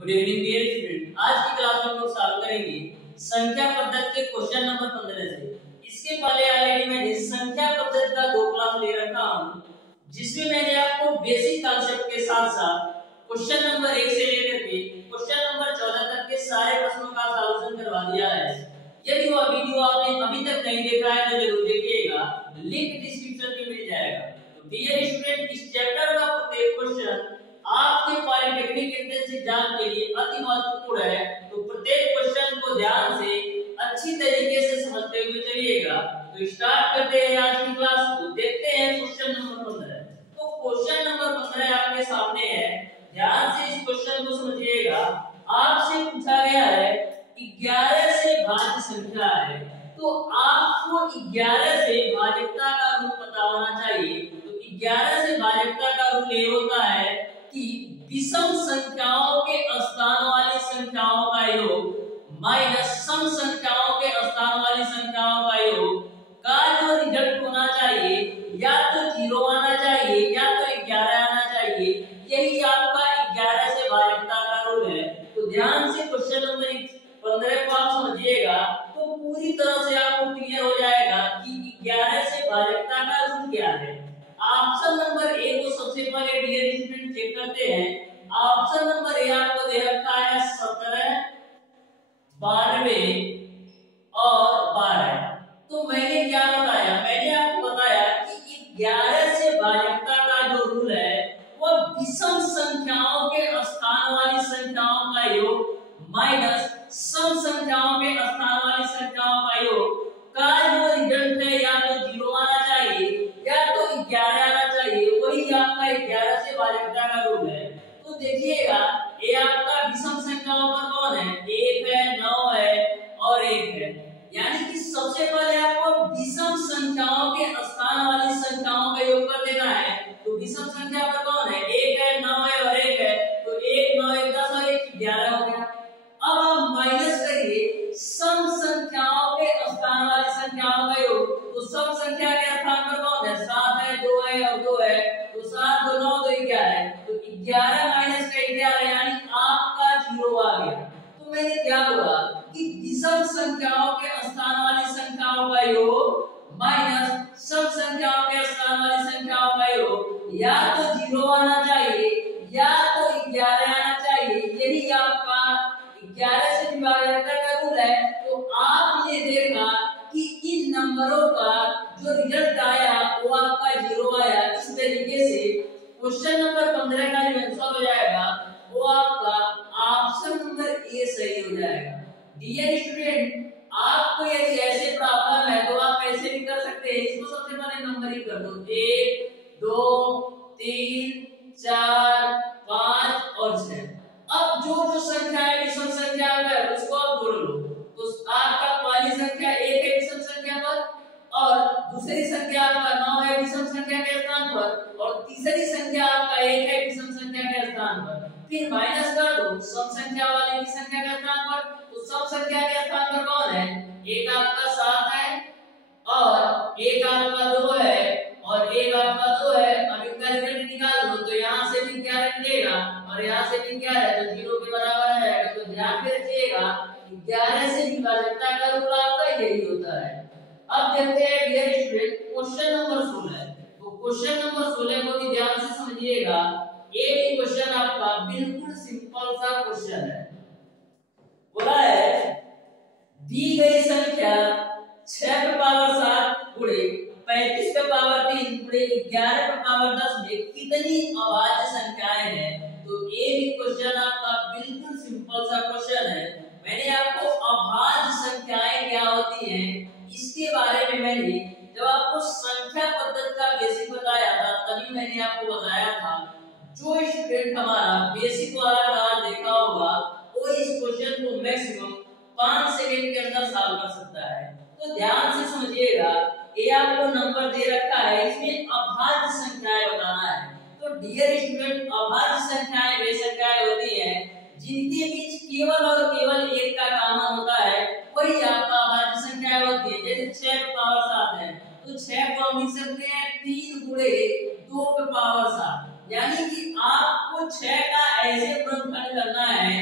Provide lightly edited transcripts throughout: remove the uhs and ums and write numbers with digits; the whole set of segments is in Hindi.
Good evening dear student. आज की क्लास में हम लोग सॉल्व करेंगे संख्या पद्धति के क्वेश्चन नंबर 15 से। इसके पहले ऑलरेडी मैंने संख्या पद्धति का 2 क्लास ले रखा हूं, जिसमें मैंने आपको बेसिक कॉन्सेप्ट के साथ साथ क्वेश्चन नंबर 1 से लेकर के क्वेश्चन नंबर 14 तक के सारे प्रश्नों का सॉल्यूशन करवा दिया है। यदि वह वीडियो आपने अभी तक नहीं देखा है तो जरूर देखिएगा, लिंक डिस्क्रिप्शन में मिल जाएगा। तो डियर स्टूडेंट, इस चैप्टर का प्रत्येक क्वेश्चन आपके पॉलिटेक्निक एंट्रेंस एग्जाम के लिए अति महत्वपूर्ण है, तो प्रत्येक क्वेश्चन को ध्यान से अच्छी तरीके से समझते हुए चलिएगा। तो स्टार्ट करते हैं आज की क्लास को। देखते हैं क्वेश्चन नंबर 15। तो क्वेश्चन नंबर 15 आपके सामने है, ध्यान से इस क्वेश्चन को समझिएगा। आपसे पूछा गया है 11 से भाज्य संख्या है, तो आपको 11 से भाज्यता का रूप पता होना चाहिए। तो 11 से भाज्यता का रूप ये होता है कि विषम संख्याओं के स्थान वाली संख्याओं का योग माइनस सम संख्याओं के स्थान वाली संख्याओं का योग का जो रिजल्ट होना चाहिए या तो 0 आना चाहिए या तो 11 आना चाहिए। यही आपका 11 से भाज्यता का रूल है। तो ध्यान से क्वेश्चन नंबर 15 को आप समझिएगा तो पूरी तरह से आपको क्लियर हो जाएगा कि 11 से भाज्यता का रूल क्या है। ऑप्शन नंबर ए को सबसे पहले डियर स्टूडेंट चेक करते हैं। ऑप्शन नंबर ए आपको दे रखा है 17, 92 और 12। तो मैंने क्या बताया? मैंने आपको बताया कि 11 से भाज्यता का जो रूल है वह विषम संख्याओं के स्थान वाली संख्याओं का योग माइनस सम संख्याओं के स्थान वाली संख्याओं का योग का जो रिजल्ट है या तो 0 आना चाहिए या तो 11 आना चाहिए। वही आपका 11 से भाज्यता का रूल है। तो देखिएगा ये आपका विषम संख्याओं पर कौन है? 1 है, 9 है और 1 है। यानी कि सबसे पहले आपको विषम संख्याओं के स्थान वाली संख्याओं का योग कर देना है। तो विषम संख्या पर कौन है? 1 है, 9 है और 1 है। तो 1, 9, 1, 10 और 1 11 हो गया। अब आप माइनस करिए सम संख्याओं के स्थान वाली संख्याओं का योग। तो सम संख्या के स्थान पर कौन है? 7 है, 2 है और 2 है। तो 7, 2, 9, 2, 11 है। तो 11 माइनस का 11 यानी आपका 0 आ गया। तो मैंने क्या बोला कि विषम संख्याओं के स्थान वाली संख्याओं का योग माइनस सम संख्याओं के स्थान वाली संख्याओं का योग या तो 0 आना चाहिए या तो 11 आना चाहिए। यही आपका 11 से विभाज्यता का रूल है। तो आपने देखा कि इन नंबरों का जो रिजल्ट आया वो आपका 0 आया। इस तरीके से क्वेश्चन नंबर 15 का जो आंसर हो जाएगा वो आपका ऑप्शन नंबर ए सही हो जाएगा। डियर स्टूडेंट, आपको यदि ऐसे प्रॉब्लम है तो आप ऐसे भी कर सकते हैं। इसको सबसे पहले नंबरिंग कर दो, 1, 2, 3, 4, 5 और 6। अब जो जो संख्या है विषम संख्या है उसको आप जोड़ लो। तो आपका पहली संख्या 1 है विषम संख्या पर और दूसरी संख्या आपका 9 है विषम संख्या के स्थान पर और तीसरी संख्या आपका 1 है विषम संख्या के स्थान पर। फिर माइनस कर दो सम संख्या वाली की संख्या के स्थान पर। तो सम संख्या के स्थान पर कौन है? एक आपका 7 है और एक आपका 2 है और एक आपका 2 है। अब इनका रिजल्ट निकाल दो। तो यहाँ से भी 11 मिलेगा और यहाँ से भी 11 है, तो 0 के बराबर है। तो ध्यान में रखिएगा 11 से विभाज्यता का रूल आपका यही होता है। अब देखते हैं डियर स्टूडेंट क्वेश्चन नंबर 16। तो क्वेश्चन नंबर 16 को भी ध्यान से समझिएगा। ये भी क्वेश्चन आपका बिल्कुल सिंपल सा क्वेश्चन है। बोला है दी गई संख्या 6 पे पावर 7 गुणे 35 पे पावर 3 गुणे 11 पे पावर 10 में कितनी अभाज्य संख्याएं हैं? तो ये भी क्वेश्चन आपका बिल्कुल सिंपल सा क्वेश्चन है। मैंने आपको अभाज्य संख्याएं क्या होती हैं इसके बारे में मैंने जब आपको संख्या पद्धति का बेसिक बताया था तभी मैंने आपको बताया था। जो स्टूडेंट हमारा बेसिक वाला क्लास देखा होगा वो इस क्वेश्चन को मैक्सिमम 5 सेकंड के अंदर सॉल्व कर सकता है। तो ध्यान से समझिएगा, ये आपको नंबर दे रखा है, इसमें अभाज्य संख्याएं बताना है। तो डियर स्टूडेंट, अभाज्य संख्याएं वे संख्याएं होती हैं जिनके बीच केवल और केवल 1 का कॉमन होता है, वही आपका अभाज्य संख्याएं होती है। जैसे 6 पे पावर 7 है तो 6 को हम लिख सकते हैं 3 गुणे 2 पे पावर 7। यानी कि आपको 6 का ऐसे गुणनफल करना है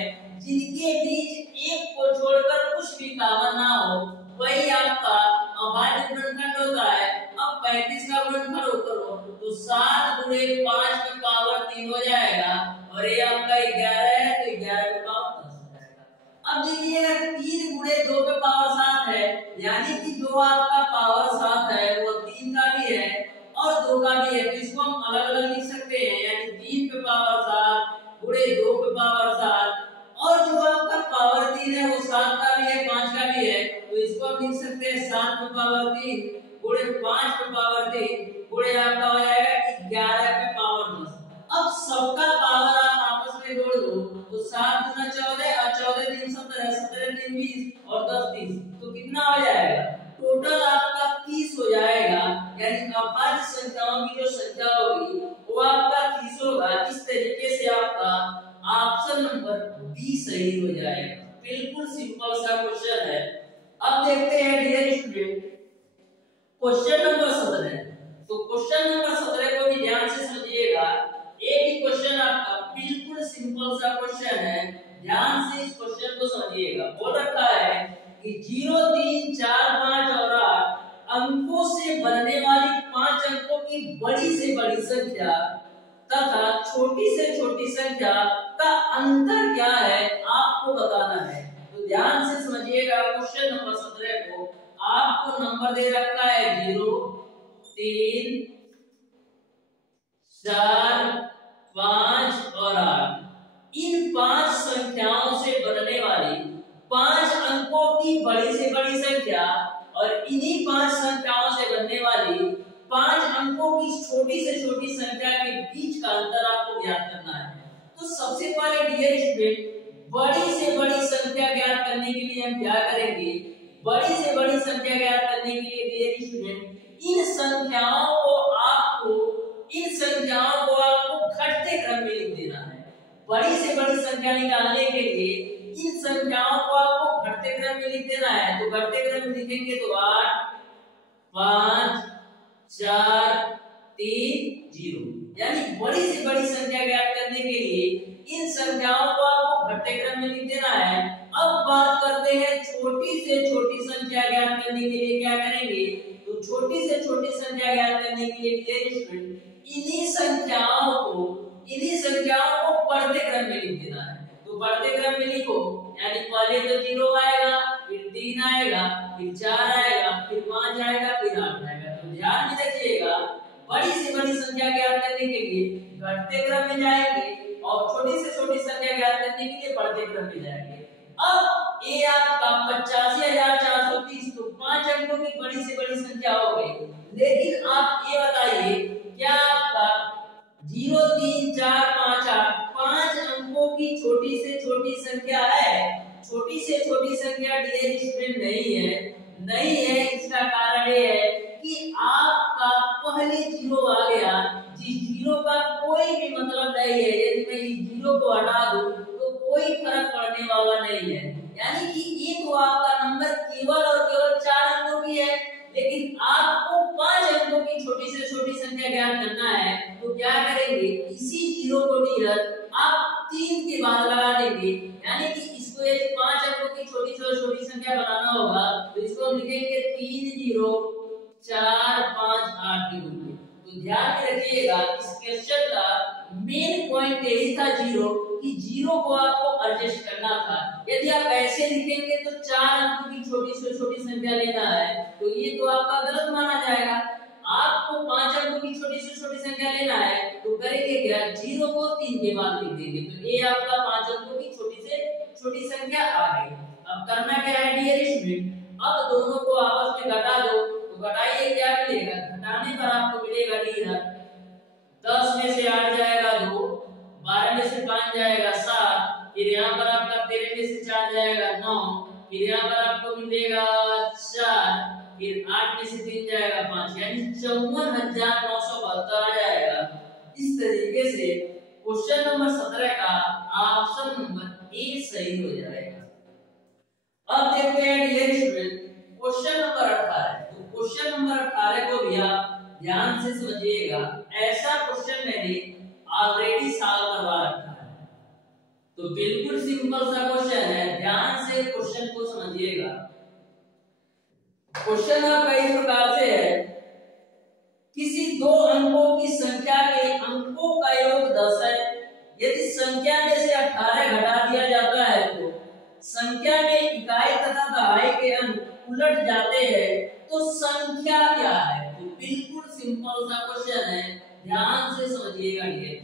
अब देखिएगा 3 गुणे 2 पे पावर 7 है, यानी कि जो आपका पावर 7 है वो 3 का भी है और 2 का भी है, तो इसको हम अलग अलग लिख सकते हैं, यानी 3 पे पावर 7 गुणे 2 पे पावर 7, और जो आपका पावर 3 है वो 7 का भी है 5 का भी है, तो इसको हम लिख सकते हैं 7 पे पावर 3 गुणे 5 पे पावर 3 गुणे आपका हो जाएगा 11 पे पावर 10। अब सबका पावर आप आपस में जोड़ दो तो 7 गुना 14 और 14 3 17, 17 3 20 और 10 30, तो कितना हो जाएगा? टोटल आपका 30 हो जाएगा, यानी अभाज्य संख्याओं की जो संख्या होगी वो आपका 30 होगा। इस तरीके से आपका ऑप्शन नंबर बी सही हो जाएगा। बिल्कुल सिंपल सा क्वेश्चन है। अब देखते हैं डियर स्टूडेंट क्वेश्चन नंबर 17। तो क्वेश्चन नंबर 17 को भी ध्यान से समझिएगा। एक ही क्वेश्चन आपका बिल्कुल सिंपल सा क्वेश्चन है, ध्यान से इस क्वेश्चन को समझिएगा। बोल रखा है कि 0 3 4 5 और 8 अंकों से बनने वाली 5 अंकों की बड़ी से बड़ी संख्या तथा छोटी से छोटी संख्या का अंतर क्या है आपको बताना है। तो ध्यान से समझिएगा क्वेश्चन नंबर 17 को। आपको नंबर दे रखा है 0 3 4 5 और 8। इन 5 संख्याओं से बनने वाली 5 अंकों की बड़ी से बड़ी संख्या और इन्हीं 5 संख्याओं से बनने वाली 5 अंकों की छोटी से छोटी संख्या के बीच का अंतर आपको ज्ञात करना है। तो सबसे पहले डियर स्टूडेंट बड़ी से बड़ी संख्या ज्ञात करने के लिए हम क्या करेंगे? बड़ी से बड़ी संख्या ज्ञात करने के लिए डियर स्टूडेंट इन संख्याओं को आपको घटते क्रम में लिख देना है। बड़ी से बड़ी संख्या निकालने के लिए इन संख्याओं को आपको घटते क्रम में लिख देना है। तो घटते क्रम में लिखेंगे तो 8 5 4 3 0, यानी बड़ी से बड़ी संख्या ज्ञात करने के लिए इन संख्याओं को आपको घटते क्रम में लिख देना है। अब बात करते हैं छोटी से छोटी संख्या ज्ञात करने के लिए क्या करेंगे? तो छोटी से छोटी संख्या ज्ञात करने के लिए इन्हीं संख्याओं को बढ़ते क्रम में लिख देना है। तो बढ़ते क्रम में लिखो, यानी पहले तो 0 आएगा, फिर 3 आएगा, फिर 4 आएगा, फिर 5 आएगा, फिर 8 आएगा। तो ध्यान में रखिएगा बड़ी से बड़ी संख्या ज्ञात करने के लिए घटते क्रम में जाएंगे और छोटी से छोटी संख्या ज्ञात करने के लिए बढ़ते क्रम में जाएंगे। अब ये आपका 85,430 तो 5 अंकों की बड़ी से बड़ी संख्या हो गई। लेकिन आप ये बताइए क्या आपका 0 3 4 5 8 5 अंकों की छोटी से छोटी संख्या है? छोटी से छोटी संख्या डियर स्टूडेंट नहीं है। इसका कारण ये है कि आपका पहले 0 आ गया, जिस 0 का कोई भी मतलब नहीं है। यदि मैं इस 0 को हटा दूं तो कोई फर्क पड़ने वाला नहीं है, यानी कि ये तो आपका नंबर केवल और केवल 4 अंकों की है। लेकिन आपको 5 अंकों की छोटी से छोटी संख्या ज्ञात करना है, तो क्या करेंगे? इसी 0 को डियर आप 3 के बाद लगा देंगे, यानी कि इसको यदि 5 अंकों की छोटी से छोटी संख्या बनाना होगा तो इसको हम लिखेंगे 3 0 4 5 8 के रूप में। तो ध्यान में रखिएगा इस क्वेश्चन का मेन पॉइंट यही था 0 कि 0 को आपको एडजस्ट करना था। यदि आप ऐसे लिखेंगे तो 4 अंकों की छोटी से छोटी संख्या लेना है तो ये तो आपका गलत माना जाएगा। आपको 5 अंकों की छोटी से छोटी संख्या लेना है तो करेंगे क्या? 0 को 3 के बाद लिख देंगे, तो ये आपका 5 अंकों की छोटी से छोटी संख्या आ गई। अब करना क्या है डियर स्टूडेंट? अब दोनों को आपस में घटा दो, तो घटाइए क्या मिलेगा? घटाने पर आपको मिलेगा डियर 10 में से 8 जाएगा 2, 12 में से 5 जाएगा 7, फिर यहाँ पर आपका 13 में से 4 जाएगा 9, फिर यहाँ पर आपको मिलेगा 4, फिर 8 में से 3 जाएगा 5, यानी 54,972 आ जाएगा। इस तरीके से क्वेश्चन नंबर 17 का ऑप्शन नंबर ए सही हो जाएगा। अब देखते हैं डियर स्टूडेंट क्वेश्चन नंबर 18। तो क्वेश्चन नंबर 18 को भी आप ध्यान से समझिएगा। ऐसा क्वेश्चन मैंने ऑलरेडी सॉल्व करवा रखा है, तो बिल्कुल सिंपल सा क्वेश्चन है, ध्यान से क्वेश्चन को समझिएगा। क्वेश्चन आपका इस प्रकार से है, किसी 2 अंकों की संख्या के अंकों का योग 10 है। यदि संख्या में से 18 घटा दिया जाता है तो संख्या के अंक उलट जाते हैं तो संख्या क्या है? तो बिल्कुल सिंपल सा क्वेश्चन है, ध्यान से समझिएगा। ये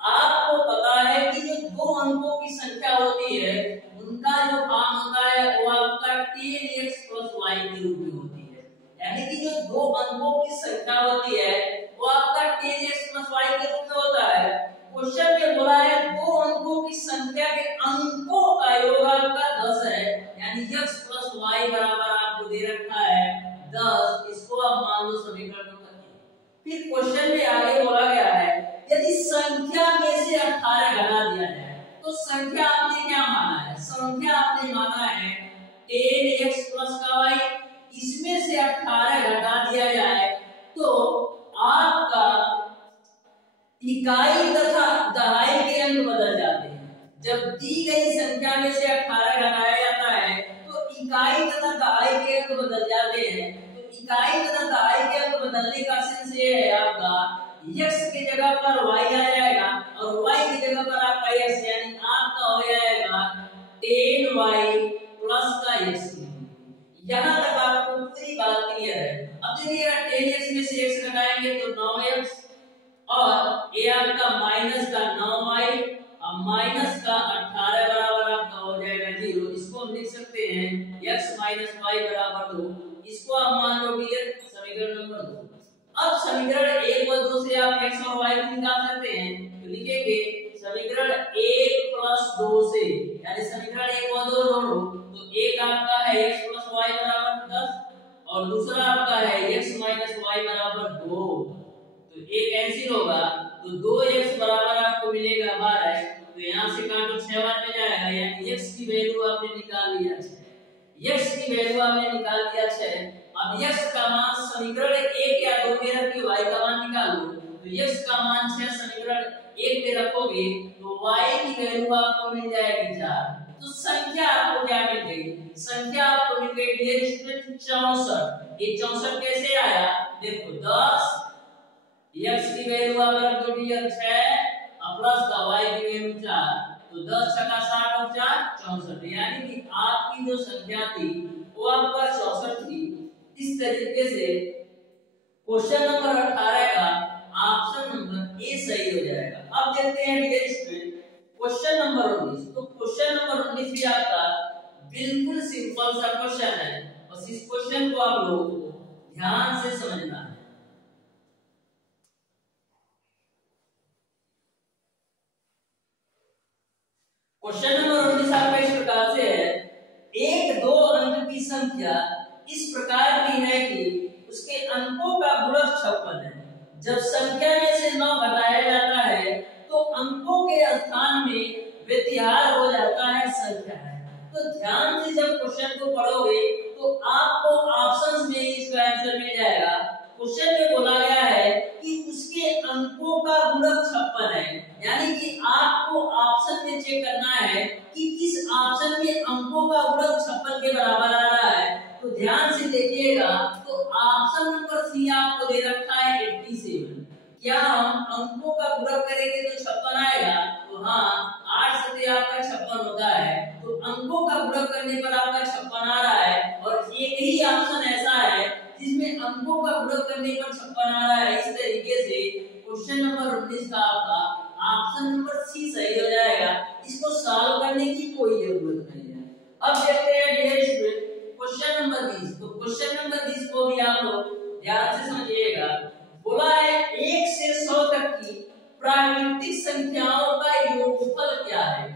आपको पता है कि जो दो अंकों की संख्या होती है उनका जो मान होता है वो आपका 10x + y के रूप में होती है। यानी कि जो दो अंकों की संख्या होती है वो आपका 10x + y के रूप में होता है। क्वेश्चन में बोला है दो अंकों की संख्या के अंकों का योग आपका 10 है, यानी x + y बराबर आपको दे रखा है 10। इसको आप मान लो समीकरण नंबर 1। फिर क्वेश्चन में आगे बोला गया है यदि संख्या में से 18 घटा दिया जाए तो संख्या आपने क्या माना है? संख्या आपने माना है 10x + y, इसमें से 18 घटा दिया जाए तो आपका इकाई तथा दहाई के अंक बदल जाते हैं। जब दी गई संख्या में से 18 घटाया जाता है तो इकाई तथा दहाई के अंक बदल जाते हैं। तो इकाई तथा दहाई के अंक बदलने का सेंस ये है आपका x की जगह पर y आ जाएगा और y की जगह पर आपका x, यानी आपका हो जाएगा 10y + का x। यहाँ तक आपको पूरी बात क्लियर है। अब देखिएगा 10x में से x घटाएंगे तो 9x और ये आपका माइनस का 9y और माइनस का 18 बराबर आपका हो जाएगा 0। इसको हम लिख सकते हैं x - y बराबर 2। इसको आप मान लो डियर समीकरण नंबर 2। अब समीकरण 1 और 2 से आप x और y निकाल सकते हैं। तो लिखेंगे समीकरण 1 + 2 से, यानी समीकरण 1 और 2 जोड़ो तो एक आपका है x + y बराबर 10 और दूसरा आपका है x - y बराबर 2। तो एक कैंसिल होगा तो 2x बराबर आपको मिलेगा 12। तो यहाँ से काटो 6 बार में जाएगा, यानी x की वैल्यू आपने निकाल लिया 6। x की वैल्यू आपने निकाल लिया 6। अब x का मान समीकरण 1 या 2 में रख के y का मान निकालो। तो x का मान 6 समीकरण 1 में रखोगे तो y की वैल्यू आपको मिल जाएगी 4। तो संख्या आपको क्या मिल गई? संख्या आपको मिल गई डियर स्टूडेंट 64। ये 64 कैसे आया? देखो 10 x की वैल्यू आप रख दो डियर 6 और प्लस का y की वैल्यू 4। तो 10 छक्का 60 और 4 64, यानी कि आपकी जो संख्या थी वो आपका 64 थी। इस तरीके से क्वेश्चन नंबर 18 का ऑप्शन नंबर ए सही हो जाएगा। अब देखते हैं डियर स्टूडेंट क्वेश्चन नंबर 19। तो क्वेश्चन नंबर 19 भी आपका बिल्कुल सिंपल सा क्वेश्चन है, बस इस क्वेश्चन को आप लोगों को ध्यान से समझना है। क्वेश्चन नंबर 19 आपका इस प्रकार से है, एक दो अंक की संख्या इस प्रकार की है कि उसके अंकों का गुणक 56 है। जब संख्या में से 9 घटाया जाता है तो अंकों के स्थान में व्यतिहार हो जाता है संख्या है। तो ध्यान से जब क्वेश्चन को पढ़ोगे तो आपको ऑप्शंस में इसका आंसर मिल जाएगा। क्वेश्चन में बोला गया है कि उसके अंकों का गुणक 56 है, यानी कि आपको ऑप्शन में चेक करना है कि किस ऑप्शन में अंकों का गुणक 56 के बराबर आ रहा है। तो ध्यान से देखिएगा तो ऑप्शन नंबर सी आपको दे रखा है 87। क्या हम अंकों का गुणक करेंगे तो 56 आएगा? तो हाँ, 8 से आपका 56 होता है। तो अंकों का गुणक करने पर आपका 56 आ रहा है और एक ही ऑप्शन ऐसा है जिसमें अंकों का गुणक करने पर 56 आ रहा है। इस तरीके से क्वेश्चन नंबर 19 का आपका ऑप्शन नंबर सी सही हो जाएगा। इसको सॉल्व करने की कोई जरूरत नहीं है। अब देखते हैं डियर स्टूडेंट क्वेश्चन नंबर 20। तो क्वेश्चन नंबर 20 को भी आप लोग ध्यान से समझिएगा। बोला है 1 से 100 तक की प्राकृतिक संख्याओं का योगफल क्या है?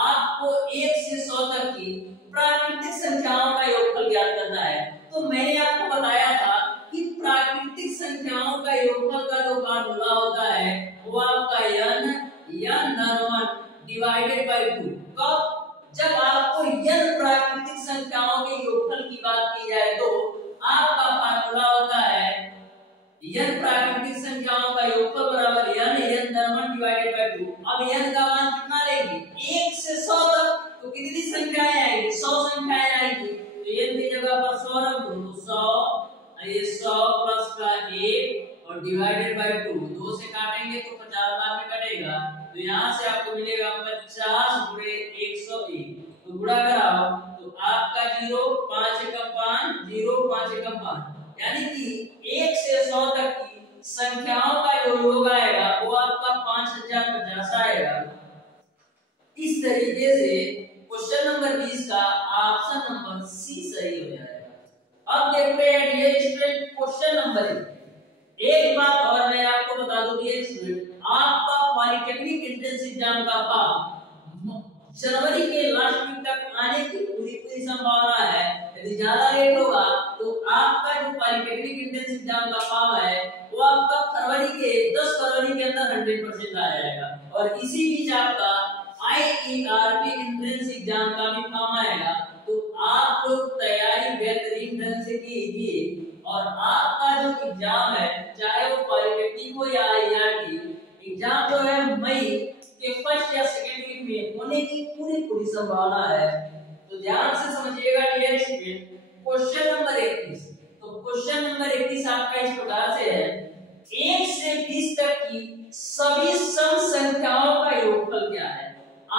आपको 1 से 100 तक की प्राकृतिक संख्याओं का योगफल ज्ञात करना है। तो मैंने आपको बताया था कि प्राकृतिक संख्याओं का योगफल का जो फार्मूला होता है वो आपका n डिवाइडेड बाय 2। कब? जब आपको n प्राकृतिक संख्याओं के योगफल की बात की जाए तो आपका फार्मूला होता है n प्राकृतिक संख्याओं का योगफल बराबर n डिवाइडेड बाय 2। अब n का मान कितना लेंगे? 1 से 100 तक। तो कितनी संख्याएं आएंगी? 100 संख्याएं आएंगी। तो n की जगह पर 100 रख दो तो 100, ये 100 प्लस का 1 और डिवाइडेड बाय 2। 2 से काटेंगे तो 50 बार में कटेगा। तो यहाँ से आपको मिलेगा 50 गुणे 101। तो गुणा कराओ तो आपका 0, 5 से तरीके से क्वेश्चन नंबर 20 का ऑप्शन नंबर सी सही हो जाएगा। अब देखते हैं डियर स्टूडेंट क्वेश्चन नंबर 1। एक बात और मैं आपको बता दूं डियर स्टूडेंट, आपका पॉलिटेक्निक एंट्रेंस एग्जाम का फॉर्म जनवरी के लास्ट वीक तक आने की पूरी संभावना है। यदि ज्यादा लेट होगा तो आपका जो पॉलिटेक्निक एंट्रेंस एग्जाम का फॉर्म है वो आपका 10 फरवरी के अंदर 100% आ जाएगा। और इसी बीच आपका IERP एंट्रेंस एग्जाम का भी फॉर्म आएगा। तो आप लोग तैयारी बेहतरीन ढंग से कीजिए और आपका जो एग्जाम है चाहे वो पॉलिटेक्निक हो या IERP एग्जाम जो है मई के फर्स्ट या सेकंड वीक में होने की पूरी संभावना है। तो ध्यान से समझिएगा डियर स्टूडेंट क्वेश्चन नंबर 21। तो क्वेश्चन नंबर 21 आपका इस प्रकार से है, 1 से 20 तक की सभी सम संख्याओं का योगफल क्या है।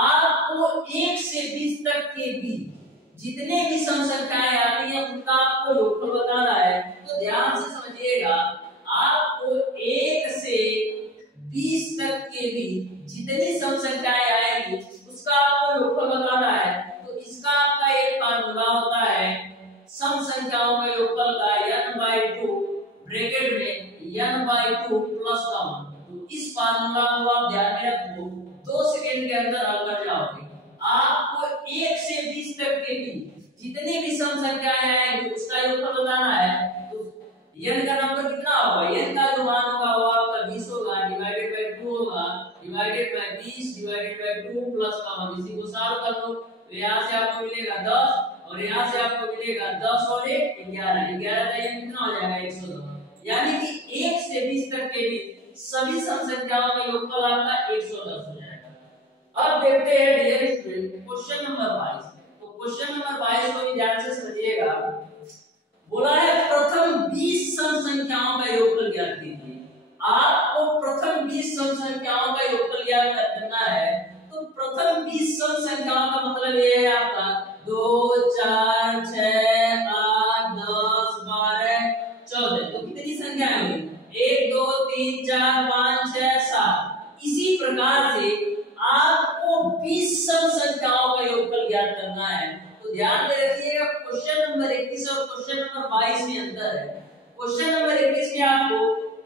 आपको 1 से 20 तक के बीच जितने भी सम संख्याएं आती हैं उनका आपको योगफल बताना है। तो ध्यान से समझिएगा, आपको 1 से 20 तक के बीच जितनी सम संख्याएं आएंगी उसका आपको योगफल बताना है। तो इसका आपका एक फार्मूला होता है सम संख्याओं का योगफल का n/2 ब्रैकेट में n/2 प्लस का 1। तो इस फार्मूला को आप ध्यान में रखो, 2 सेकंड के अंदर हल कर जाओगे। आपको 1 से 20 तक के बीच जितनी भी सम संख्याएं आएंगी उसका योगफल बताना है। तो n का नंबर कितना होगा, n का जो मान होगा वो आपका 20 होगा, डिवाइडेड बाय 2 होगा, divided by 20 divided by 2 plus का 1। इसी को सॉल्व कर लो तो यहां से आपको मिलेगा 10 और यहां से आपको मिलेगा 10 और 1 11। 11 का ये कितना हो जाएगा 110। यानी कि 1 से 20 तक के बीच सभी सम संख्याओं का योगफल आपका 110 हो जाएगा। अब देखते हैं डियर स्टूडेंट क्वेश्चन नंबर 22। तो क्वेश्चन नंबर 22 को भी ध्यान से समझिएगा। बोला है प्रथम 20 सम संख्याओं का योगफल ज्ञात कीजिए। आपको प्रथम 20 सम संख्याओं का योगफल ज्ञात करना है। तो प्रथम 20 सम संख्याओं का मतलब ये है आपका 2 4 6 8 10 12 14। तो कितनी संख्याएं हुई, 1 2 3 4 5 6 7। इसी प्रकार से आपको 20 सम संख्याओं का योगफल ज्ञात करना है। तो ध्यान में रखिएगा क्वेश्चन नंबर 21 और क्वेश्चन नंबर 22 में अंतर है। क्वेश्चन नंबर 21 में आपको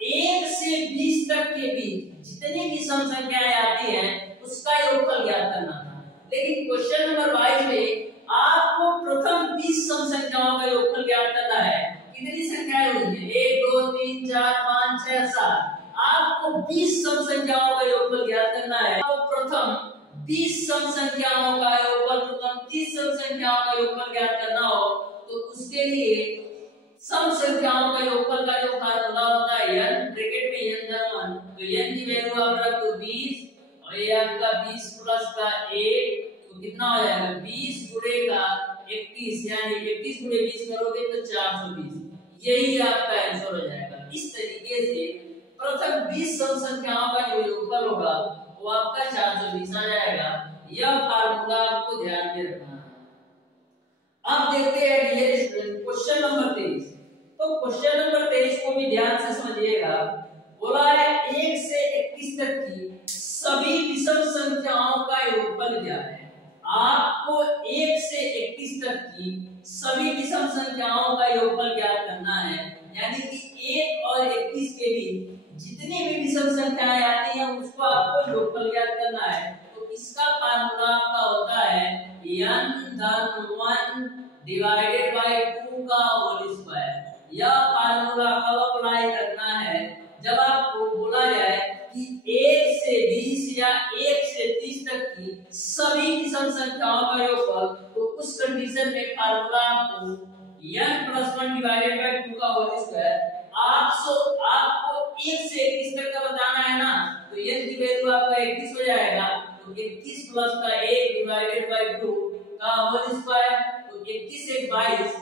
1 से 20 तक के बीच जितनी भी सम संख्याएं आती हैं उसका योगफल ज्ञात करना था। लेकिन क्वेश्चन नंबर 22 में आपको प्रथम 20 सम संख्याओं का योगफल ज्ञात करना है। कितनी संख्याएं हुई हैं, 1 2 3 4 5 6 7। आपको 20 सम संख्याओं का योगफल ज्ञात करना है। तो प्रथम 20 सम संख्याओं का योगफल, प्रथम 30 सम संख्याओं का योगफल ज्ञात करना हो तो उसके लिए सम संख्याओं का योगफल का जो फार्मूला होता है n ब्रैकेट में n धन 1। तो n की वैल्यू आप रख दो 20 और ये आपका 20 प्लस का 1 तो कितना हो जाएगा 20 गुणेगा 21, यानी 21 गुणे 20 करोगे तो 420। यही आपका आंसर हो जाएगा। इस तरीके से प्रथम 20 सम संख्याओं का जो योगफल होगा वो आपका 420 आ जाएगा। यह फार्मूला आपको ध्यान में रखना है। अब देखते हैं डियर स्टूडेंट क्वेश्चन नंबर 23। तो क्वेश्चन नंबर 23 को भी ध्यान से समझिएगा। बोला है 1 से 21 तक की सभी विषम संख्याओं का योगफल क्या है। आपको 1 से 21 तक की सभी विषम संख्याओं का योगफल ज्ञात करना है। यानी कि 1 और 21 के बीच जितनी भी विषम संख्याएं आती हैं उसको आपको योगफल ज्ञात करना है। तो इसका फार्मूला आपका होता है n धन 1 डिवाइडेड बाय 2 का होल स्क्वायर। यह फार्मूला कब अप्लाई करना है, जब आपको बोला जाए कि 1 से 20 या 1 से 30 तक की सभी विषम संख्याओं का योगफल। तो उस कंडीशन में फार्मूला आपको n+1 डिवाइडेड बाय 2 का होल स्क्वायर। आपको 1 से 21 तक का बताना है ना, तो n की वैल्यू आपका 21 हो जाएगा। तो 21 प्लस का 1 डिवाइडेड बाय 2 का होल स्क्वायर। तो 21 से 22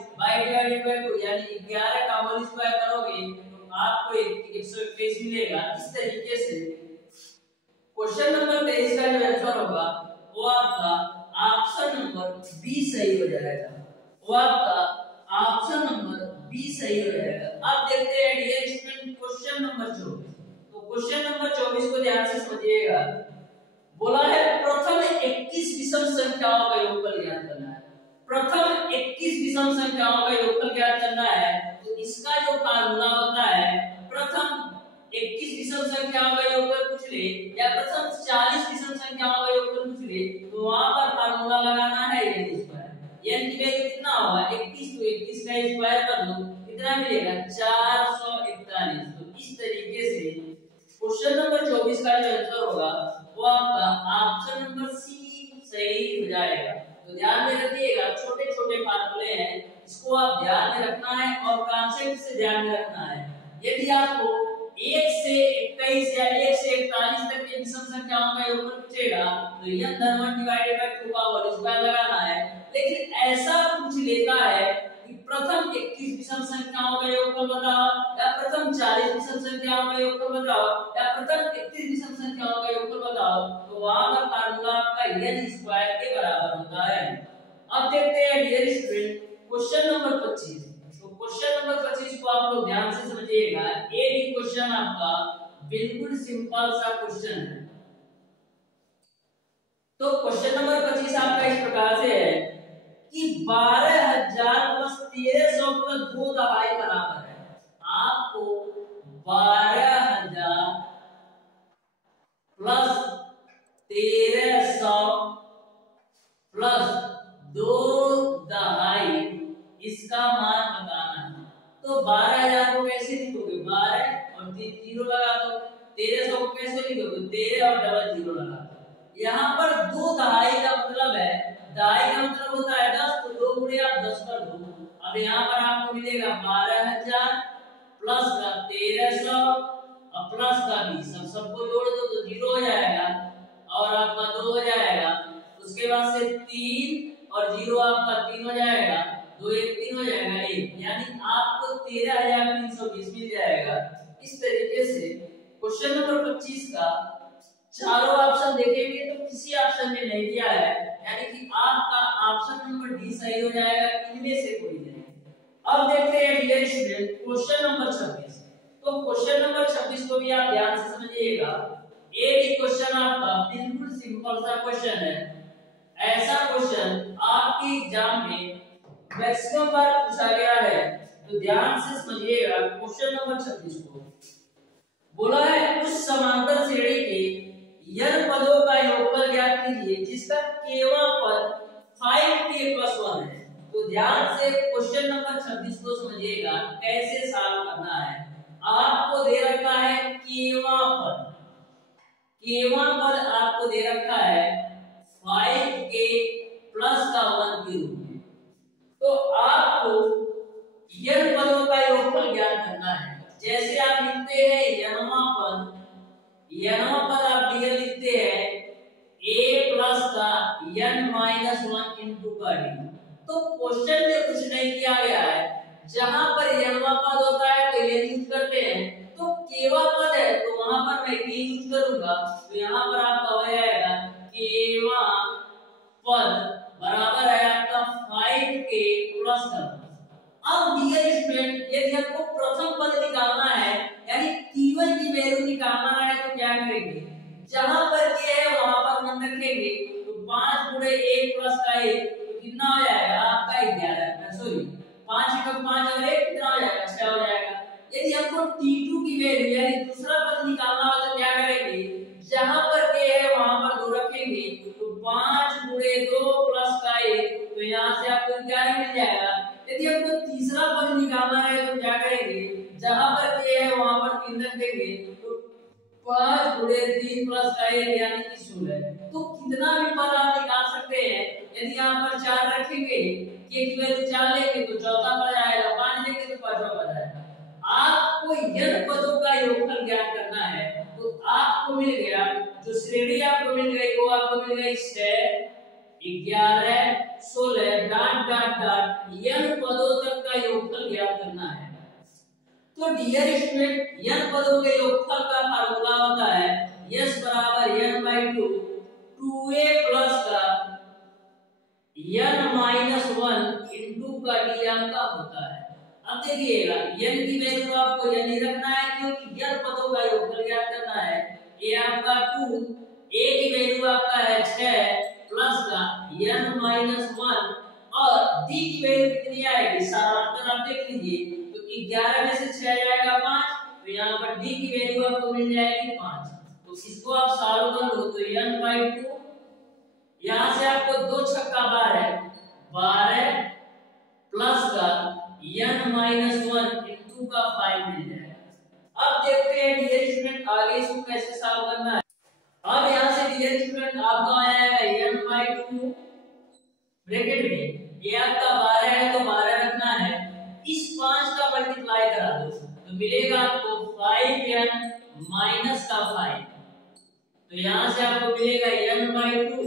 डिवाइडेड बाय 2 यानी 11 का होल स्क्वायर करोगे तो आपको 121 मिलेगा। इस तरीके से क्वेश्चन नंबर 23 का जो आंसर होगा वो आपका ऑप्शन नंबर बी सही हो जाएगा। वो आपका ऑप्शन नंबर बी सही हो जाएगा। अब देखते हैं डियर स्टूडेंट क्वेश्चन नंबर 24। तो क्वेश्चन नंबर 24 को ध्यान से समझिएगा। बोला है प्रथम 21 विषम संख्याओं का योगफल ज्ञात करना है। प्रथम 21 विषम संख्याओं का योगफल ज्ञात करना है, तो इसका जो फार्मूला होता है, प्रथम 21 विषम संख्याओं का योगफल पूछ ले या प्रथम 40 विषम संख्याओं का योगफल पूछ ले, तो वहां पर फार्मूला लगाना है n स्क्वायर। n की वैल्यू कितना होगा 21, तो 21 का स्क्वायर कर दो, कितना मिलेगा 441। तो इस तरीके से क्वेश्चन नंबर 24 का जो आंसर होगा वो आपका ऑप्शन नंबर सी सही हो जाएगा। तो ध्यान में रखिएगा, छोटे छोटे फार्मूले हैं, इसको आप ध्यान में रखना है और कॉन्सेप्ट से ध्यान में रखना है। यदि आपको 1 से 21 या 1 से 41 तक के विषम संख्याओं का योगफल पूछेगा तो n धन 1 डिवाइडेड बाय 2 का होल स्क्वायर लगाना है। लेकिन ऐसा पूछ लेता है कि प्रथम 21 विषम संख्याओं का योगफल बताओ या प्रथम 40 विषम संख्याओं का योगफल बताओ या प्रथम 31 विषम संख्याओं का योगफल बताओ, तो वहां का फार्मूला आपका n स्क्वायर के बराबर होता है। अब देखते हैं डियर स्टूडेंट क्वेश्चन नंबर 25। तो क्वेश्चन नंबर 25 को आप लोग ध्यान से समझिएगा। ये भी क्वेश्चन आपका बिल्कुल सिंपल सा क्वेश्चन है। तो क्वेश्चन नंबर 25 आपका इस प्रकार से है कि 12,000 प्लस 1,300 प्लस 2 दहाई बराबर है। आपको 12,000 प्लस 1,300 प्लस 2 दहाई इसका मान बताना है। तो 12,000 को कैसे लिखोगे 12 और 3 जीरो लगा दो, 1,300 को कैसे लिखोगे 13 और डबल जीरो लगा दो। यहाँ पर 2 दहाई का मतलब है, दहाई का मतलब होता है 10, तो 2 गुणे आप 10 कर दो। अब यहाँ पर आपको मिलेगा 12,000 प्लस का 1,300 और प्लस का 20, अब सबको जोड़ दो तो 0 हो जाएगा और आपका 2 हो जाएगा। उसके बाद से 3 और 0 आपका 3 हो जाएगा, 2 1 3 हो जाएगा 1, यानी आपको 13,320 मिल जाएगा। इस तरीके से क्वेश्चन नंबर 25 का चारों ऑप्शन देखेंगे तो किसी ऑप्शन में नहीं दिया है, यानी कि आपका ऑप्शन नंबर डी सही हो जाएगा, इनमें से कोई नहीं। अब देखते हैं डियर स्टूडेंट क्वेश्चन नंबर 26। तो क्वेश्चन नंबर 26 को भी आप ध्यान से समझिएगा। ये भी क्वेश्चन आपका बिल्कुल सिंपल सा क्वेश्चन है। ऐसा क्वेश्चन आपके एग्जाम में मैक्सिमम बार पूछा गया है, तो ध्यान से समझिएगा। क्वेश्चन नंबर 26 को बोला है उस समांतर श्रेणी के n पदों का योगफल ज्ञात कीजिए जिसका केवा पद 5k+1 है। तो ध्यान से क्वेश्चन नंबर 26 को समझिएगा कैसे सॉल्व करना है। आपको दे रखा है केवा पद, केवा पद आपको दे रखा है 5k प्लस का 1 के रूप में। तो आपको n पदों का योगफल ज्ञात करना है। जैसे आप लिखते हैं नवा पद आप डियर लिखते हैं a प्लस का n-1 इंटू का d। तो क्वेश्चन में कुछ नहीं किया गया है, जहां पर नवा पद होता है तो ये यूज करते हैं, तो केवा पद है तो वहां पर मैं k यूज करूंगा। तो यहां पर आपका हो जाएगा केवा पद बराबर है आपका 5k प्लस का। अब डियर स्टूडेंट यदि हमको प्रथम पद निकालना है यानी t1 की वैल्यू निकालना है तो क्या करेंगे, जहां पर k है वहां पर मन रखेंगे, तो 5 गुणे 1 प्लस का 1 तो कितना हो जाएगा आपका 11, सॉरी 5 का 5 और 1 कितना हो जाएगा 6 हो जाएगा। यदि हमको t2 की वैल्यू यानी दूसरा पद निकालना हो तो क्या करेंगे, जहां पर k है वहां पर 2 रखेंगे, तो 5 गुणे 2 प्लस का 1 तो यहां से आपको 11 मिल जाएगा। यदि हमको तीसरा पद निकालना है तो क्या करेंगे, जहां पर k है वहां पर 3 रख देंगे, तो 5 गुणे 3 प्लस का 1 यानी कि 16। तो कितना भी पद आप निकाल सकते हैं। यदि यहां पर 4 रखेंगे, k की वैल्यू 4 लेंगे तो चौथा पद आएगा, 5 लेंगे तो पांचवा पद आएगा। आपको n पदों का योगफल ज्ञात करना है, तो आपको मिल गया जो श्रेणी आपको मिल गई वो आपको मिल गई 6 11 16 डॉट डॉट डॉट n पदों तक का योगफल ज्ञात करना है। तो डियर स्टूडेंट n पदों के योगफल का फार्मूला होता है s बराबर n/2 2a प्लस का n-1 इंटू का d आपका होता है। अब देखिएगा n की वैल्यू आपको n ही रखना है क्योंकि n पदों का योगफल ज्ञात करना है। a आपका 2, a की वैल्यू आपका है 6 प्लस प्लस का n माइनस 1 और d की वैल्यू कितनी आएगी, सारा आंसर आप देख लीजिए। तो 11 में से 6 जाएगा 5, तो यहाँ पर d की वैल्यू आपको मिल जाएगी 5। तो इसको आप सॉल्व कर लो तो n/2, यहाँ से आपको 2 छक्का 12 प्लस का n माइनस 1 इंटू का 5 मिल जाएगा। अब देखते हैं डियर स्टूडेंट आगे इसको कैसे सॉल्व करना है। अब यहाँ से डियर स्टूडेंट आपका आएगा n/2 ब्रैकेट में, ये आपका 12 है तो 12 रखना है, इस 5 का मल्टीप्लाई करा दो तो मिलेगा आपको 5n माइनस का 5। तो यहाँ से आपको मिलेगा n/2,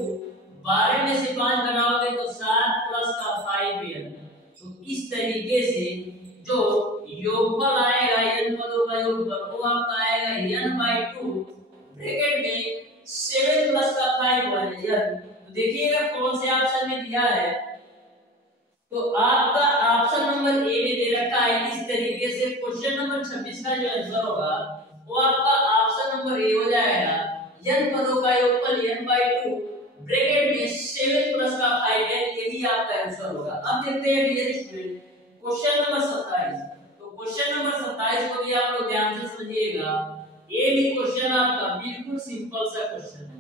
12 में से 5 घटाओगे तो 7 प्लस का 5n। तो इस तरीके से जो योगफल आएगा n पदों का योगफल वो आपका आएगा n/2 ब्रैकेट में 7 प्लस का 5n। तो देखिएगा कौन से ऑप्शन में दिया है, तो आपका ऑप्शन नंबर ए में दे रखा है इस तरीके से। क्वेश्चन नंबर 26 का जो आंसर होगा वो आपका ऑप्शन नंबर ए हो जाएगा, n पदों का योगफल n/2 ब्रैकेट में 7 प्लस का 5n, यही आपका आंसर होगा। अब देखते हैं डियर स्टूडेंट क्वेश्चन नंबर 27। तो क्वेश्चन नंबर 27 को भी आप लोग ध्यान से समझिएगा, ये भी क्वेश्चन आपका बिल्कुल सिंपल सा क्वेश्चन है।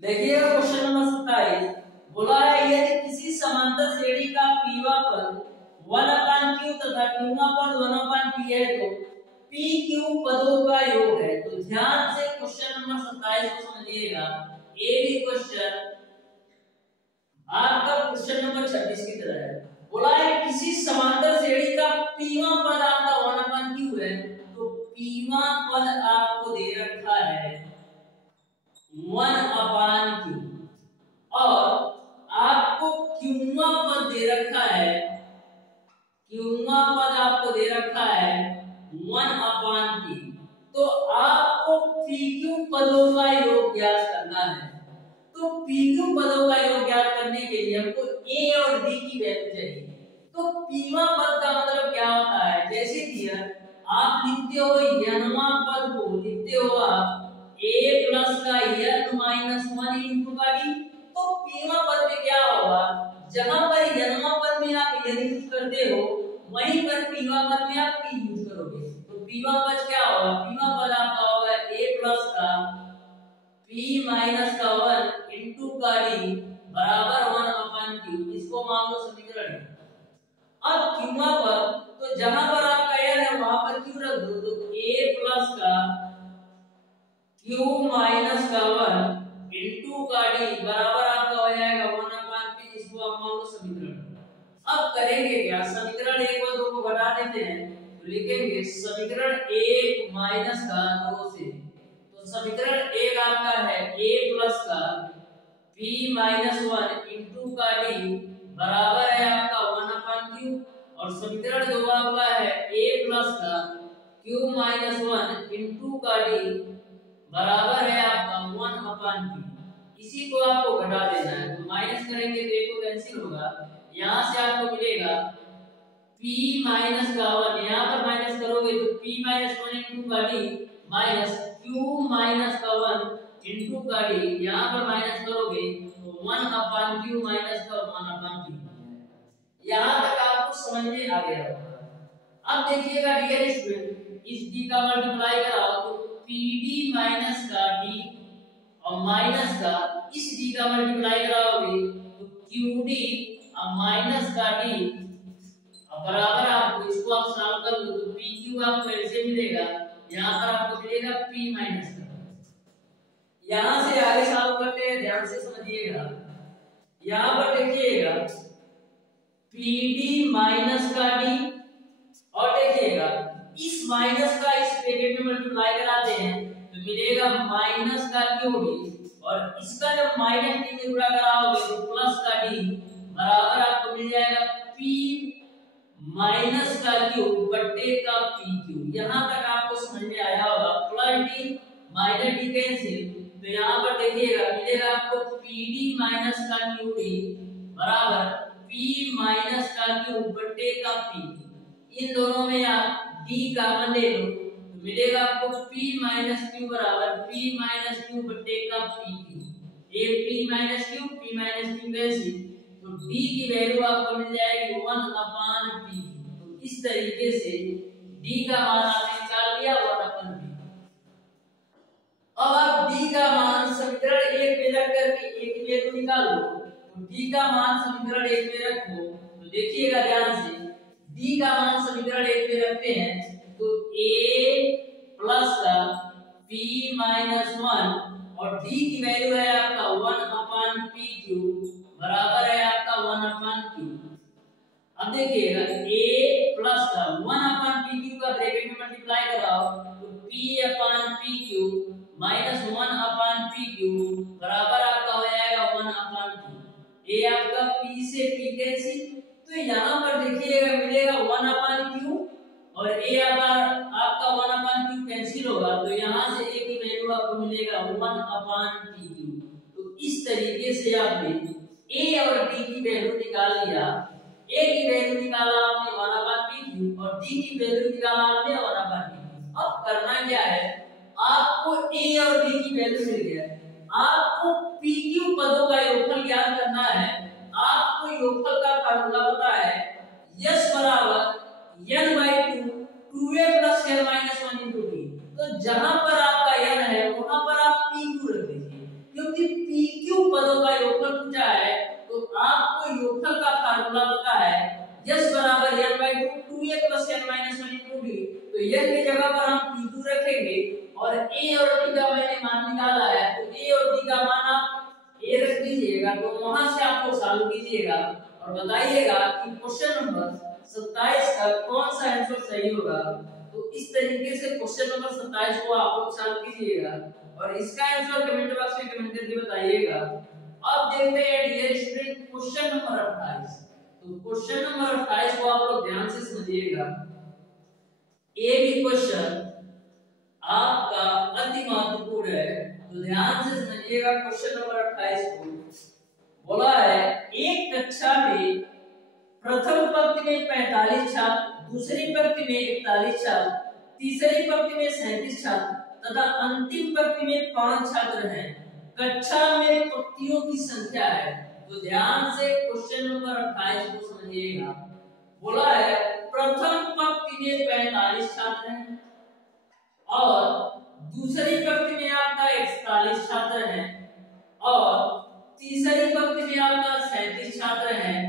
देखिएगा क्वेश्चन नंबर 27 बोला है यदि किसी समांतर श्रेणी का पीवा पद 1/q तथा qवा पद 1/p है तो pq पदों का योग है। तो ध्यान से क्वेश्चन नंबर 27 को समझिएगा, ये भी क्वेश्चन आपका क्वेश्चन नंबर 26 की तरह है। बोला है किसी समांतर श्रेणी का pवा पद आपका 1/q है, तो pवा पद आपको दे रखा है 1/q और आपको qवा पद दे रखा है, qवा पद आपको दे रखा है 1/p। तो आपको pq पदों का योग ज्ञात करना है। तो pq पदों का योग ज्ञात करने के लिए हमको a और d की वैल्यू चाहिए। तो pवा पद का मतलब क्या होता है, जैसे कि आप लिखते हो nवा पद को लिखते हो आप a प्लस का n माइनस 1 इंटू का d। तो pवा पद में क्या होगा, जहां पर nवा पद में आप n यूज करते हो वहीं पर pवा पद में आप p यूज करोगे। तो pवा पद क्या होगा, pवा पद आपका होगा a प्लस का p माइनस का 1 इंटू का d बराबर 1/q। इसको मान लो समीकरण। अब qवा पद तो जहां पर आपका n है वहां पर q रख दो, तो a प्लस का q माइनस का 1 इंटू का d बराबर आपका हो जाएगा 1/p। इसको आप मान लो समीकरण। अब करेंगे क्या, समीकरण 1 और 2 को घटा देते हैं तो लिखेंगे समीकरण 1 माइनस का 2 से। तो समीकरण 1 आपका है a प्लस का p माइनस 1 इंटू का d बराबर है आपका 1/q और समीकरण 2 आपका है a प्लस का q माइनस 1 इंटू का d बराबर है आपका 1/p। इसी को आपको घटा देना है, तो माइनस करेंगे तो एक को कैंसिल होगा, यहाँ से आपको मिलेगा p माइनस का 1, यहाँ पर माइनस करोगे तो p माइनस 1 इंटू का d माइनस q माइनस का 1 इंटू का d, यहाँ पर माइनस करोगे तो 1/q माइनस का 1/p। यहाँ तक आपको समझ में आ गया होगा। अब देखिएगा डियर स्टूडेंट इस d का मल्टीप्लाई कराओ तो pd माइनस का d और माइनस का इस d का मल्टीप्लाई कराओगे तो qd और माइनस का d और बराबर आपको इसको आप सॉल्व कर लो तो pq आपको ऐसे मिलेगा, यहाँ पर आपको मिलेगा p माइनस का। यहाँ से आगे सॉल्व करते हैं, ध्यान से समझिएगा। यहाँ पर देखिएगा pd माइनस का d और देखिएगा इस माइनस का इस ब्रैकेट में मल्टीप्लाई कराते हैं तो मिलेगा माइनस का qd और इसका जब माइनस d में गुणा कराओगे तो प्लस का d बराबर आपको मिल जाएगा p माइनस का q बट्टे का pq। यहाँ तक आपको समझ में आया होगा। Plus d minus d cancel, तो यहाँ पर देखिएगा मिलेगा आपको pd माइनस का qd बराबर p p माइनस का क्यूब बटे का p। इन दोनों में आप d कॉमन ले लो तो मिलेगा आपको p माइनस क्यू बराबर p माइनस क्यू बटे का p क्यूब। ये p माइनस क्यू कैसी, तो d की वैल्यू आपको मिल जाएगी 1 अपान p। तो इस तरीके से d का मान आपने निकाल लिया 1 अपान p। अब आप d का मान समीकरण 1 में रख करके a की वैल्यू निकालो। तो d का मान समीकरण 1 में रखो तो देखिएगा ध्यान से, d का मान समीकरण 1 में रखते हैं तो a प्लस का p माइनस 1 और d की वैल्यू है आपका 1 अपान p क्यूब बराबर है आपका 1 अपान q। अब देखिएगा a प्लस का 1 अपान p क्यूब का ब्रैकेट में मल्टीप्लाई कराओ तो p अपान p क्यूब माइनस 1 अपान p क्यूब बराबर आपका हो जाएगा 1 अपान q। a आपका p से p कैंसिल, तो यहाँ पर देखिएगा मिलेगा 1 अपान q और a आपका 1 अपान q कैंसिल होगा तो यहाँ से a की वैल्यू आपको मिलेगा 1 अपान p क्यूब। तो इस तरीके से आपने a और d की वैल्यू निकाल लिया। a की वैल्यू निकाला आपने 1 अपान p क्यूब और d की वैल्यू निकाला आपने 1 अपान p क्यूब। अब करना क्या है, आपको a और d की वैल्यू मिल गया, आपको p q पदों का योगफल ज्ञात करना है। आपको योगफल का फार्मूला पता है, s बराबर n/2 2a + n - 1 * d। तो जहां पर आपका n है वहां पर आप p q रख दीजिए, क्योंकि p q पदों का योगफल पूछा है। तो आपको योगफल का फार्मूला पता है, s बराबर n/2 2a + n - 1 * d। तो n की जगह पर हम p q रखेंगे और a और d का मैंने मान निकाला है तो a और d का मान आप a रख दीजिएगा। तो वहां से आपको सॉल्व कीजिएगा और बताइएगा कि क्वेश्चन नंबर 27 का कौन सा आंसर सही होगा। तो इस तरीके से क्वेश्चन नंबर 27 को आप लोग सॉल्व कीजिएगा और इसका आंसर कमेंट बॉक्स में कमेंट करके बताइएगा। अब देखते हैं डियर स्टूडेंट क्वेश्चन नंबर 28। तो क्वेश्चन नंबर 28 को आप लोग ध्यान से समझिएगा। ये भी क्वेश्चन आपका अति महत्वपूर्ण है, तो ध्यान से समझिएगा। क्वेश्चन नंबर 28 को बोला है, एक कक्षा में प्रथम पंक्ति में 45 छात्र, दूसरी पंक्ति में 41 छात्र, तीसरी पंक्ति में 37 छात्र तथा अंतिम पंक्ति में 5 छात्र हैं। कक्षा में पंक्तियों की संख्या है। तो ध्यान से क्वेश्चन नंबर 28 को समझिएगा। बोला है प्रथम पंक्ति में 45 छात्र हैं और दूसरी पंक्ति में आपका 41 छात्र हैं और तीसरी पंक्ति में आपका 37 छात्र हैं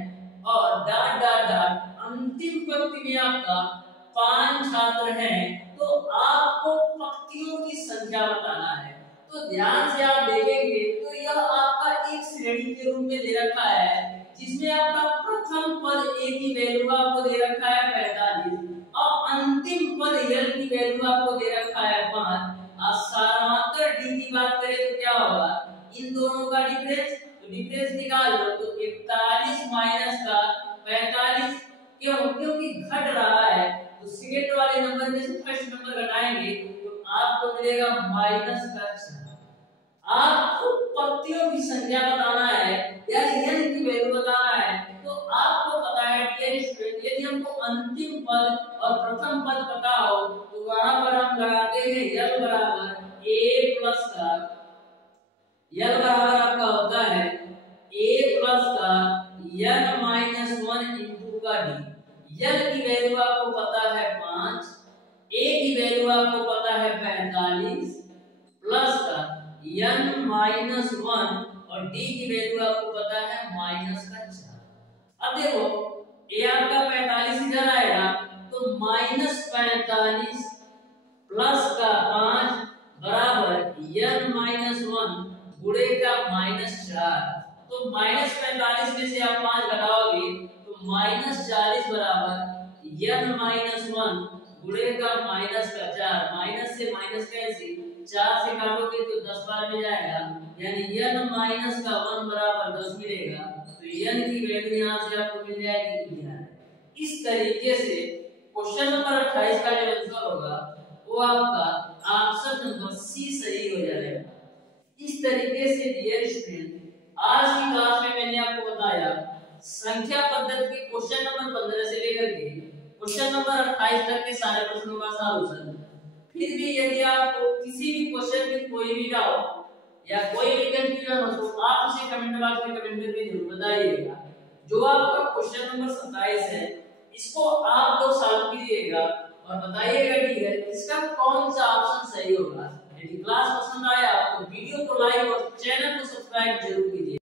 और डॉट डॉट डॉट अंतिम पंक्ति में आपका 5 छात्र हैं। तो आपको पंक्तियों की संख्या बताना है। तो ध्यान से आप देखेंगे तो यह आपका एक श्रेणी के रूप में दे रखा है, जिसमें आपका प्रथम पद a की वैल्यू आपको दे रखा है 45 और अंतिम पद l की वैल्यू आपको दे रखा है 5। अब समांतर d की बात करें तो क्या होगा, इन दोनों का डिफरेंस, तो डिफरेंस निकाल लो। तो 41 माइनस का 45, क्यों, क्योंकि घट रहा है तो सेकंड वाले नंबर में से फर्स्ट नंबर घटाएंगे तो आपको मिलेगा माइनस का 6। आपको पंक्तियों की संख्या बताना है या n की वैल्यू बताना है। तो आपको पता है डियर स्टूडेंट, यदि हमको अंतिम पद और प्रथम पद पता हो तो वहां पर हम लगाते हैं l बराबर a प्लस का, l बराबर आपका होता है a प्लस का n माइनस 1 इंटू का d। l की वैल्यू आपको पता है 5, a की वैल्यू आपको पता है 45 प्लस का n माइनस 1 और d की वैल्यू आपको पता है माइनस का 4। अब देखो a आपका 45 इधर आएगा तो माइनस 45 प्लस का 5 बराबर n माइनस 1 गुणे का माइनस 4। तो माइनस 45 में से आप 5 घटाओगे तो माइनस 40 बराबर n माइनस 1 गुणे का माइनस का 4। माइनस से माइनस कैसे, 4 से काटोगे तो 10 बार में जाएगा, यानी n माइनस का 1 बराबर 10 मिलेगा। तो n की वैल्यू यहाँ से आपको मिल जाएगी 11। इस तरीके से क्वेश्चन नंबर 28 का जो आंसर होगा वो आपका ऑप्शन नंबर सी सही हो जाएगा। इस तरीके से डियर स्टूडेंट आज की क्लास में मैंने आपको बताया संख्या पद्धति के क्वेश्चन नंबर 15 से लेकर के क्वेश्चन नंबर 28 तक के सारे प्रश्नों का सॉल्यूशन। फिर भी यदि आपको किसी भी क्वेश्चन में कोई भी डाउट या कोई भी कंफ्यूजन हो तो आप उसे कमेंट बॉक्स में कमेंट करके जरूर बताइएगा। जो आपका क्वेश्चन नंबर 27 है इसको आप लोग सॉल्व कीजिएगा और बताइएगा कि इसका कौन सा ऑप्शन सही होगा। यदि क्लास पसंद आया तो वीडियो को लाइक और चैनल को सब्सक्राइब जरूर कीजिए।